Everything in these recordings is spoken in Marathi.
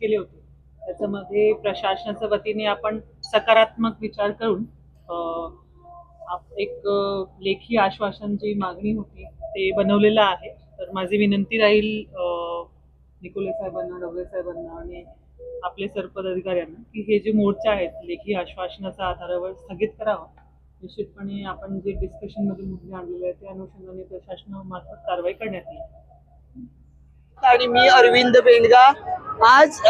केले होते त्याच्यामध्ये प्रशासनाच्या वतीने आपण सकारात्मक विचार करून एक लेखी आश्वासन जी मागणी होती ते बनवलेलं आहे. तर माझी विनंती राहील निकोले साहेबांना, डवळे साहेबांना आणि आपले सरपदाधिकाऱ्यांना की हे जे मोर्चा आहेत लेखी आश्वासनाच्या आधारावर स्थगित करावा. निश्चितपणे आपण जे डिस्कशनमध्ये मुद्दे आणलेले आहेत त्या अनुषंगाने प्रशासनामार्फत कारवाई करण्यात येईल. आणि मी अरविंद बेंडगा. आज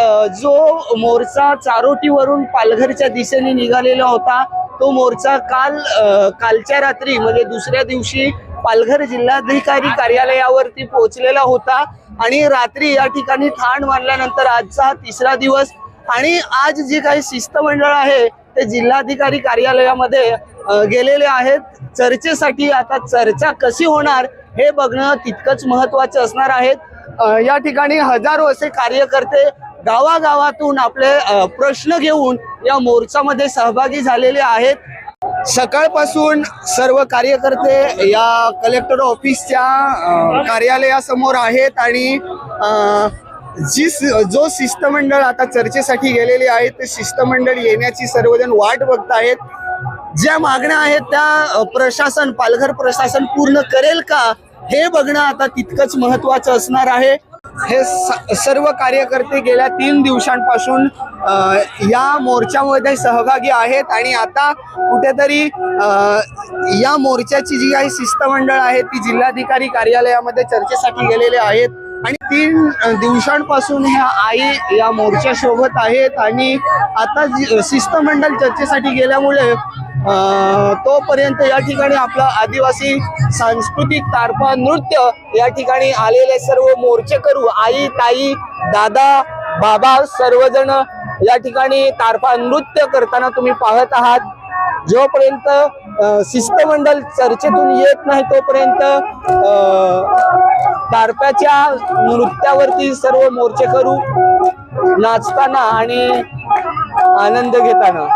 जो मोर्चा चारोटीवरून पालघरच्या दिशेने निघालेला होता तो मोर्चा कालच्या रात्री म्हणजे दुसऱ्या दिवशी पालघर जिल्हाधिकारी कार्यालयावरती पोहोचलेला होता आणि रात्री या ठिकाणी ठाण मारल्यानंतर आजचा तिसरा दिवस आणि आज जे काही शिष्टमंडळ आहे ते जिल्हाधिकारी कार्यालयामध्ये गेलेले आहेत चर्चेसाठी. आता चर्चा कशी होणार हे बघणं तितकंच महत्त्वाचं असणार आहे. या ठिकाणी हजारो असे कार्यकर्ते गावागावातून आपले प्रश्न घेऊन या मोर्चामध्ये सहभागी झालेले आहेत. सकाळपासून सर्व कार्यकर्ते या कलेक्टर ऑफिसच्या कार्यालयासमोर आहेत आणि जो शिष्टमंडळ आता चर्चेसाठी गेलेले आहेत ते शिष्टमंडळ येण्याची सर्वजण वाट बघत आहेत. ज्या मागण्या आहेत त्या पालघर प्रशासन पूर्ण करेल का हे बघणं आता तितकंच महत्त्वाचं असणार आहे. हे सर्व कार्यकर्ते गेल्या 3 दिवसांपासून या मोर्चामध्ये सहभागी आहेत आणि आता कुठेतरी या मोर्चाची जी काही शिष्टमंडळ आहे ती जिल्हाधिकारी कार्यालयामध्ये चर्चेसाठी गेलेले आहेत आणि 3 दिवसांपासून ह्या आई या मोर्चासोबत आहेत आणि आता शिष्टमंडळ चर्चेसाठी गेल्यामुळे तोपर्यंत या ठिकाणी आपला आदिवासी सांस्कृतिक तारपा नृत्य या ठिकाणी आलेले सर्व मोर्चेकरू आई, ताई, दादा, बाबा सर्वजण या ठिकाणी तारपा नृत्य करताना तुम्ही पाहत आहात. जोपर्यंत शिष्टमंडळ चर्चेतून येत नाही तोपर्यंत तारप्याच्या नृत्यावरती सर्व मोर्चेकरू नाचताना आणि आनंद घेताना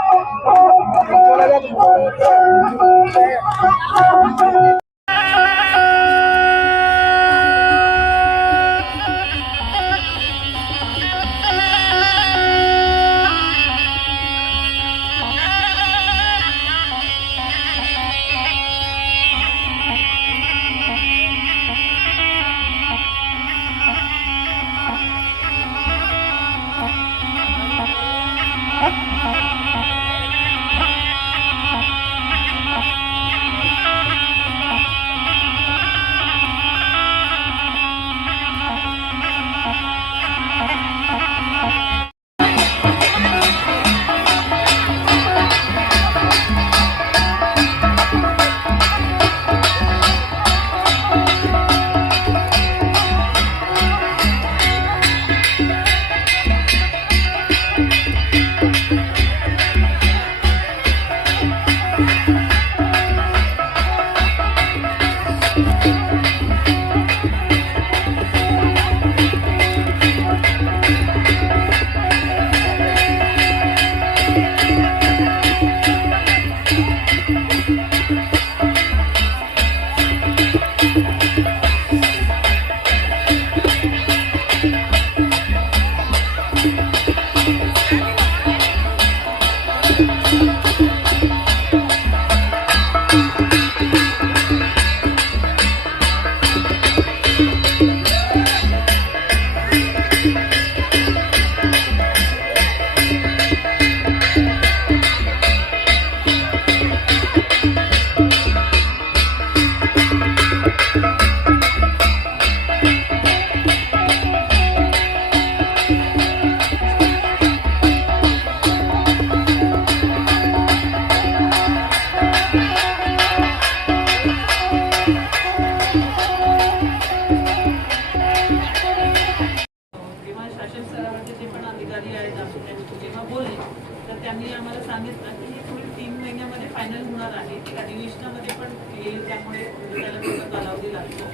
त्यांनी आम्हाला सांगितलं की हे पुढील 3 महिन्यामध्ये फायनल होणार आहे. अधिवेशनामध्ये पण येईल त्यामुळे त्याला थोडा कालावधी लागतो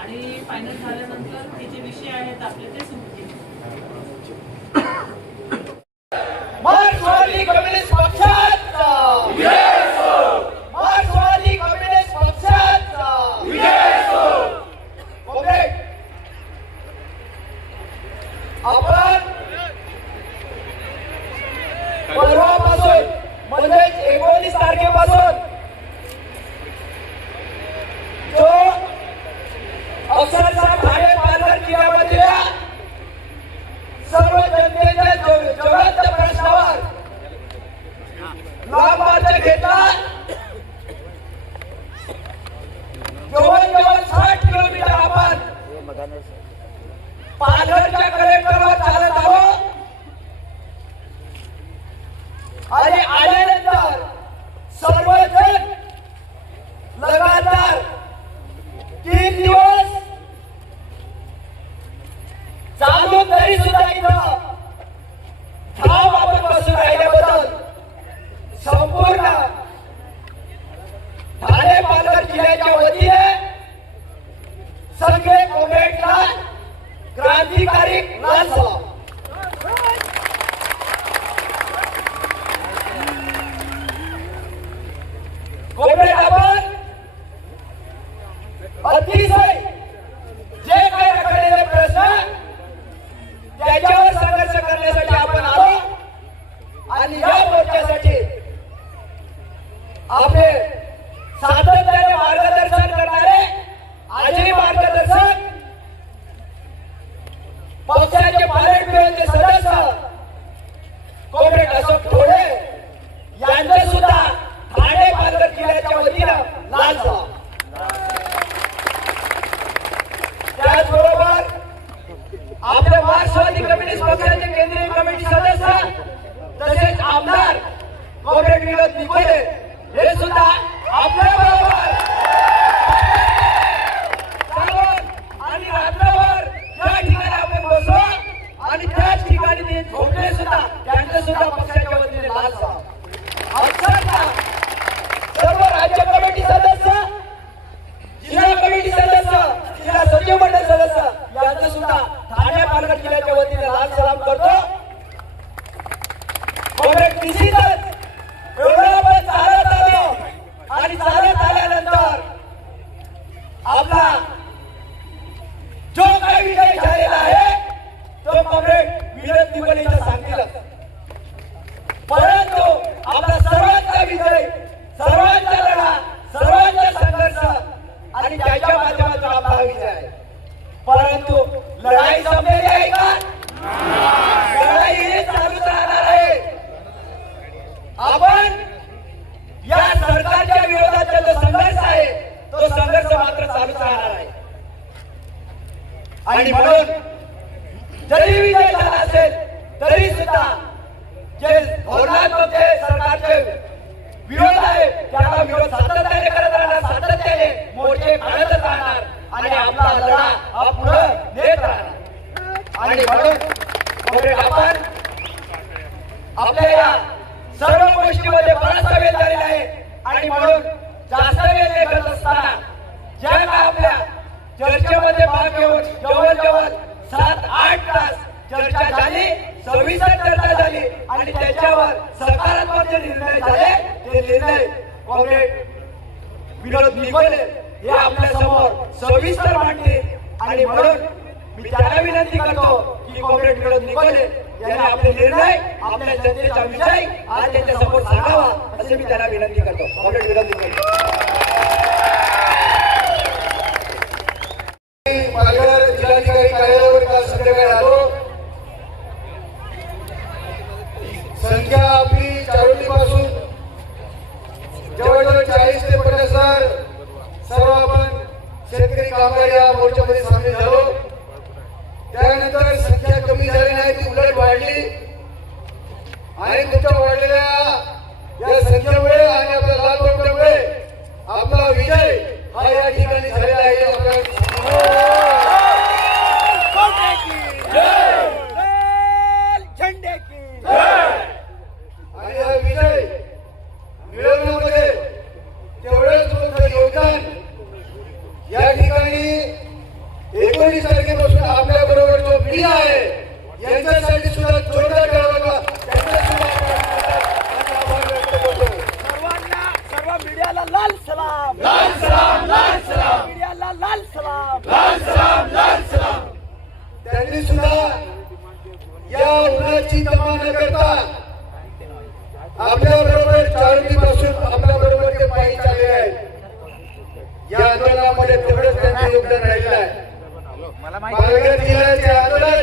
आणि फायनल झाल्यानंतर हे जे विषय आहेत आपले ते सुटतील. मार्क्सवादी कम्युनिस्ट पक्षाचा विजय असो. मार्क्सवादी कम्युनिस्ट पक्षाचा विजय असो. आपण सर्व जनतेच्या ज्वलंत प्रश्नावर लांब मार्च घेतला. जवळजवळ 60 किलोमीटर आपण पालघरच्या कलेक्टरवर चालत आहोत आणि आल्यानंतर सर्वजण लगातार 3 दिवस चालू तरी सुद्धा इथं ठाम आपण बसून राहिल्याबद्दल संपूर्ण ठाणे पालघर जिल्ह्याच्या वतीने सगळे कॉम्रेडला क्रांतिकारी लाल सलाम. कॉम्रेड आपण अतिशय जे काही रखडलेले प्रश्न त्याच्यावर संघर्ष करण्यासाठी आपण आलो आणि या मोर्चासाठी आपले सातत्याने मार्गदर्शन करणारे आजही मार्गदर्शक पक्षाचे पालक ब्युरोचे सदस्य कॉम्रेड अशोक थोडे यांचं सुद्धा ठाणे पालघर जिल्ह्याच्या वतीनं लाल सलाम. त्याचबरोबर आपल्या मार्क्सवादी कम्युनिस्ट पक्षाचे केंद्रीय कमिटी सदस्य तसेच आमदार कॉम्रेड विनोद निकोले हे सुद्धा आपल्या बरोबर आणि रात्रभर त्या ठिकाणी आपण बसलो आणि त्याच ठिकाणी ते झोपले सुद्धा त्यांचं सुद्धा पक्षाच्या वतीने लाल सलाम. अक्षरशः सर्व राज्य कमिटी सदस्य, जिल्हा कमिटी सदस्य, जिल्हा सचिव मंडळ सदस्य यांचं सुद्धा ठाणे पालघर जिल्ह्याच्या वतीने लाल सलाम करतो. कॉम्रेड निश्चितच एवढं आपण चालत आलो आणि चालत आल्यानंतर आपला जो काही विजय झालेला आहे तो कॉम्रेड विनोद निकोलेच्या सांगतील. परंतु आपला सर्वांचा विजय, सर्वांचा लढा, सर्वांचा संघर्ष आणि त्याच्या माध्यमातून आपला हा विजय आहे. परंतु लढाई संपलेली आहे का? लढाई ही चालूच राहणार आहे. आपण या सरकारच्या विरोधात जो संघर्ष आहे तो संघर्ष मात्र चालूच राहणार आहे. आणि म्हणून जरी विजय झाला असेल तरी सुद्धा जे धोरणात्मक सरकारचे विरोध आहे त्याला विरोध सातत्याने करत राहणार, सातत्याने मोर्चे काढतच राहणार आणि आपला लढा हा पुढे नेत राहणार. आणि म्हणून कॉम्रेड आपण आपल्या या सर्व गोष्टीमध्ये बराचसा वेळ झालेला आहे आणि म्हणून जास्त वेळ हे करत असताना ज्या का आपल्या चर्चेमध्ये भाग घेऊन जवळजवळ 7-8 तास चर्चा झाली, सविस्तर चर्चा झाली आणि त्याच्यावर सकारात्मक जे निर्णय झाले ते निर्णय कॉम्रेड विनोद निकोले हे आपल्या समोर सविस्तर मांडतील. आणि म्हणून मी त्यांना विनंती करतो की कॉम्रेड विनोद निकोले यांनी आपले निर्णय, आपल्या जनतेचा विजय आज त्यांच्या समोर सांगावा असे मी त्यांना विनंती करतो. कॉम्रेड विनोद निकोले. पालघर जिल्हाधिकारी कार्यालयावर काल संध्याकाळी आलो. संख्या आपली चारोली पासून जवळजवळ 40 ते 50,000 सर्व आपण शेतकरी कामगार या मोर्चामध्ये सामील झालो. त्यानंतर संख्या कमी झाली नाही, ती उलट वाढली आणि तुमच्या वाढलेल्या या संख्येमुळे आणि आपल्या लाल बटणामुळे आपला विजय हा या ठिकाणी झालेला आहे. आणि हा विजय मिळवण्यामध्ये तेवढेच मोठं योगदान या ठिकाणी 19 तारखेपासून आपल्या बरोबर जो मीडिया आहे यांच्यासाठी सुद्धा जोरदार करावा. सर्व मीडियाला लाल सलाम, लाल सलाम, लाल सलाम, मीडियाला लाल सलाम, लाल सलाम, लाल सलाम. त्यांनी सुद्धा या उन्हाची तमा न करता आपल्या बरोबर चारोलीपासून आपल्या बरोबर ते पायी चालले आहेत. या आंदोलनामध्ये तेवढंच त्यांचे योगदान राहिलं आहे. पालघर जिल्ह्याचे आंदोलन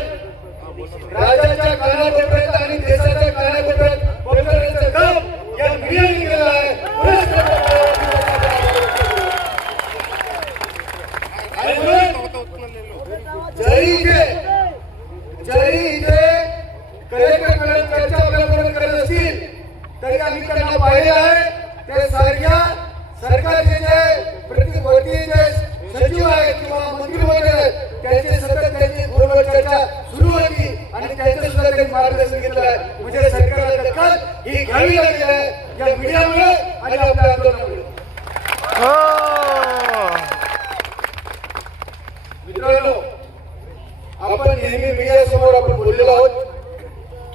राज्याच्या कानाकोपऱ्यात आणि देशाच्या कानाकोपऱ्यात पोहोचवण्याचं काम या मीडियाने केलं आहे. आणि म्हणून जरी इथे कलेक्टरकडे चर्चा आपल्याबरोबर करत असतील तरी आम्ही त्यांना पाहिले आहे. ते सारख्या सरकारचे जे प्रतिवर्ती जे सचिव आहेत किंवा मंत्री वगैरे आहेत त्यांचे सतत त्यांची बरोबर चर्चा सुरू होती आणि त्यांचं सुद्धा त्यांनी मार्गदर्शन घेतलं आहे. म्हणजे सरकारला दखल ही घ्यावी लागली आहे या मीडियामुळे आणि आपल्या आंदोलनामुळे. मित्रांनो, आपण नेहमी मीडियासमोर आपण बोललेलो आहोत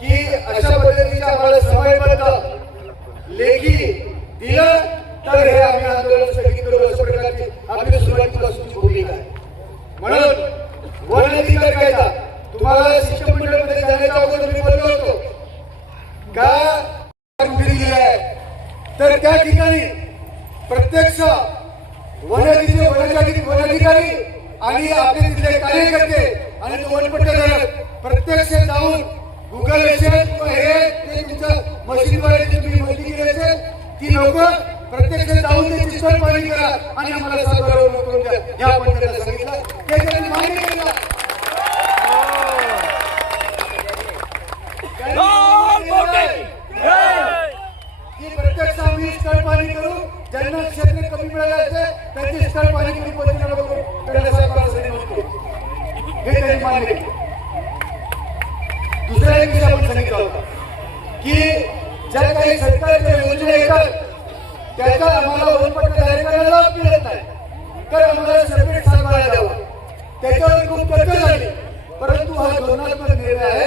की अशा पद्धतीच्या आम्हाला समयबद्ध लेखी दिलं तर हे आम्ही आंदोलन स्थगित करू अशा प्रकारची आपली सुरुवातीपासूनची भूमिका आहे. म्हणून वन अधिकार कायदा तुम्हाला शिष्टमंडळामध्ये जाण्याच्या अगोदर मी बोललो होतो का दिली आहे तर त्या ठिकाणी प्रत्यक्ष वनधिकारी आणि आपले तिथले कार्यकर्ते आणि तो वनपट्टेधारक प्रत्यक्ष जाऊन गुगल असेल किंवा हे ते तुमच्या मशीनद्वारे जे तुम्ही माहिती केली असेल ती लोक प्रत्यक्ष जाऊन त्याची पाणी करा आणि आम्हाला सातबारा करून द्या. या आपण त्यांना सांगितलं ते त्यांनी मान्य केलं. की प्रत्यक्ष आम्ही स्थळ पाणी करू ज्यांना क्षेत्र कमी मिळालं असते त्यांचे स्थळ पाणी करून हे त्यांनी मान्य केलं. दुसरा एक विषय आपण सांगितलं होता की ज्या काही सरकारच्या योजना येतात त्याचा आम्हाला वनपट्टेधारकांना लाभ मिळत नाही तर आम्हाला सेपरेट सातबारा द्यावा. त्याच्यावर खूप चर्चा झाली परंतु हा धोरणात्मक निर्णय आहे.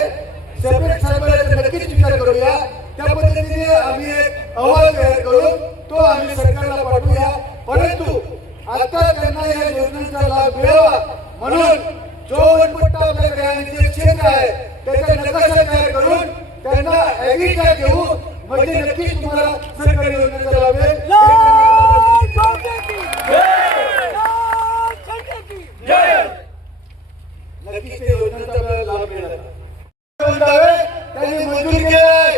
सेपरेट सातबाऱ्याचा नक्कीच विचार करूया. त्या पद्धतीने आम्ही एक अहवाल तयार करून तो आम्ही सरकारला पाठवूया. परंतु आता त्यांना या योजनेचा लाभ मिळावा म्हणून जो वनपट्टा आपल्याकडे आणि जे क्षेत्र आहे त्याचा नकाशा तयार करून त्यांना ऍग्रीटॅग देऊ म्हणजे नक्कीच तुम्हाला सरकारी योजनेचा लाभ मिळेल. नक्कीच त्या योजनेचा आपल्याला लाभ मिळेल. त्यांनी मंजूर केलाय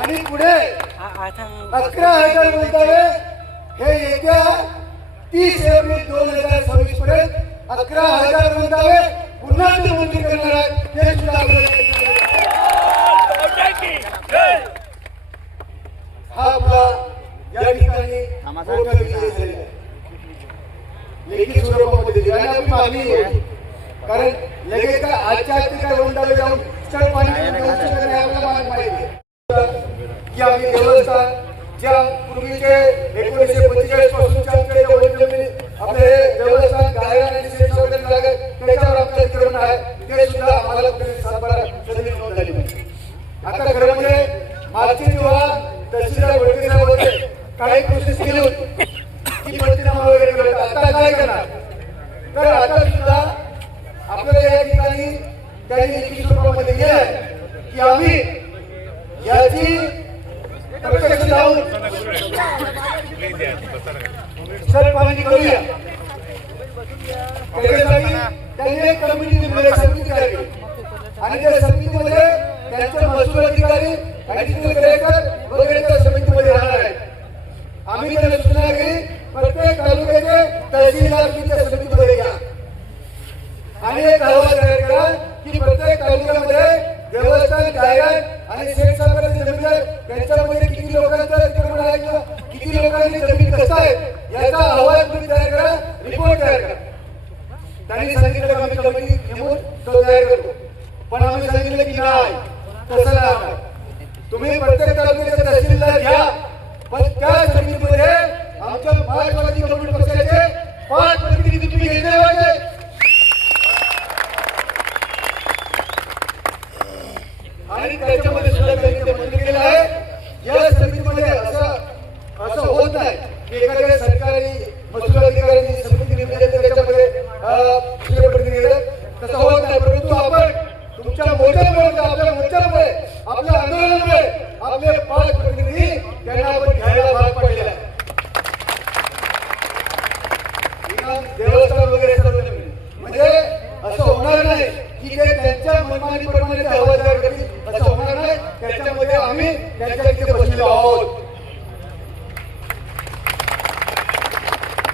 आणि पुढे 11,000 गुंठावे हे येत्या 30 एप्रिल 2026 पर्यंत 11,000 गुंठावे पुन्हा ते मंजूर करणार आहेत. ते सुद्धा हा आपला या ठिकाणी मोठा विजय झालेला आहे. लेखी स्वरूपामध्ये दिला आणि आपली मागणी होती कारण लगेच काय आजच्या काय गुंठावे जाऊन स्थळ पाणी आपल्याला माहिती आहे की आम्ही देवस्थान ज्या पूर्वीचे 1945 पासूनच्या आपले देवस्थान गायन आणि शेत वगैरे लागेल त्याच्यावर आपलं अतिक्रमण आहे ते सुद्धा आम्हाला सातबारा संधी नोंद झाली पाहिजे. आता खरं म्हणजे मागची जेव्हा तहसीलदार वडकेसाहेबांनी काही प्रोसेस केली होती ती पंचनामा वगैरे केला होता. आता काय करणार तर आता सुद्धा आपल्याला या ठिकाणी त्यांनी लिखित स्वरूपामध्ये गेलंय की आम्ही याची प्रत्यक्ष जाऊन स्थळ पाहणी करूया. त्याच्यासाठी त्यांनी एक कमिटी नेमली समिती तयार केली आणि त्या समितीमध्ये त्यांचे महसूल अधिकारी ऍडिशनल कलेक्टर वगैरे त्या समितीमध्ये राहणार आहेत. आम्ही त्यांना सूचना केली प्रत्येक तालुक्याचे तहसीलदार त्या समितीमध्ये घ्या आणि एक अहवाल तयार करा की प्रत्येक तालुक्यामध्ये देवस्थान गायन आणि शेत साहेबांचे जमीनदार त्यांच्यामध्ये किती लोकांचं अतिक्रमण आहे किंवा किती लोकांनी जमीन कसं आहे याचा अहवाल तुम्ही तयार करा, रिपोर्ट तयार करा. त्यांनी सांगितलं की आम्ही कमिटी नेमून तो तयार करतो पण आम्ही सांगितलं की नाही तसं नाही. तुम्ही प्रत्येक तालुक्याचे तहसीलदार घ्या पण त्या समितीमध्ये आमच्या मार्क्सवादी कम्युनिस्ट पक्षाचे 5 प्रतिनिधी तुम्ही घेतले पाहिजे. आणि त्याच्यामध्ये सुद्धा त्यांनी मंजूर केलं आहे. या समितीमध्ये असं होत नाही की एखाद्या सरकारी महसूल अधिकाऱ्यांनी समिती नेमली त्याच्यामध्ये दुसरे प्रतिनिधी तसं होत नाही. परंतु आपण तुमच्या मोर्चामुळे आपल्या मोर्चामुळे आपल्या आंदोलनामुळे आपले 5 प्रतिनिधी त्यांना आपण घ्यायला भाग पडलेला आहे. देवस्थान वगैरे सर्व म्हणजे असं होणार नाही की ते त्यांच्या मनमानीप्रमाणे ते हवालदार करतील, असं होणार नाही. त्याच्यामध्ये आम्ही त्यांच्या इथे बसलेलो आहोत.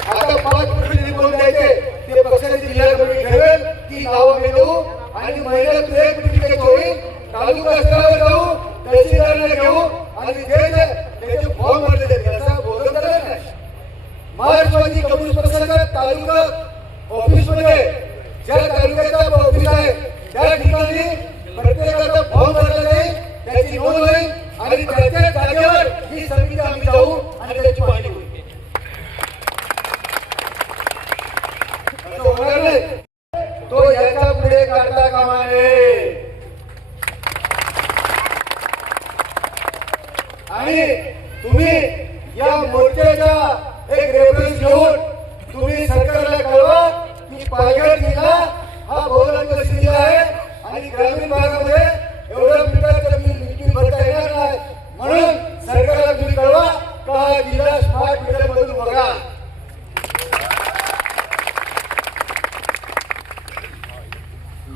आता 5 प्रतिनिधी कोण द्यायचे ते पक्षाची जिल्हा कमिटी ठरवेल, ती नावं घेऊ आणि महिन्यातून एक मिटिंग होईल. तालुका स्तरावर जाऊ, तहसीलदारांना घेऊ आणि त्याचे फॉर्म भरले जातील. असा बोलत नाही. महाराष्ट्रवादी कम्युनिस्ट पक्षाच्या तालुका ऑफिसमध्ये ज्या तालुक्याचा ऑफिस आहे त्या ठिकाणी प्रत्येकाचा फॉर्म भरला जाईल, त्याची नोंद होईल आणि त्याच्या जागेवर ही समिती आम्ही जाऊ आणि त्याची माहिती होईल. असं होणार नाही. तो याच्या पुढे काढता कामा नये. आणि तुम्ही या मोर्चाच्या एक रेफरन्स घेऊन तुम्ही सरकारला कळवा की पालघर जिल्हा हा बहुरंग जिल्हा आहे आणि ग्रामीण भागामध्ये एवढं मीटर जमीन भरता येणार नाही. म्हणून सरकारला तुम्ही कळवा का हा जिल्हा स्मार्ट मीटर मधून बघा.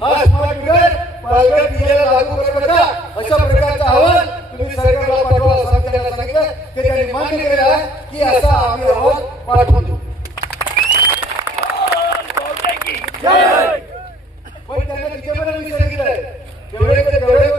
हा स्मार्ट मीटर पालघर जिल्ह्याला लागू करण्याचा अशा प्रकारचं आव्हान तुम्ही सरकारला पाठवा असं त्यांना सांगितलं. ते त्यांनी मान्य केलं आहे की असा आम्ही आवाज पाठवून देऊ. पण त्यांना तिथे पण मी सांगितलंय तेवढे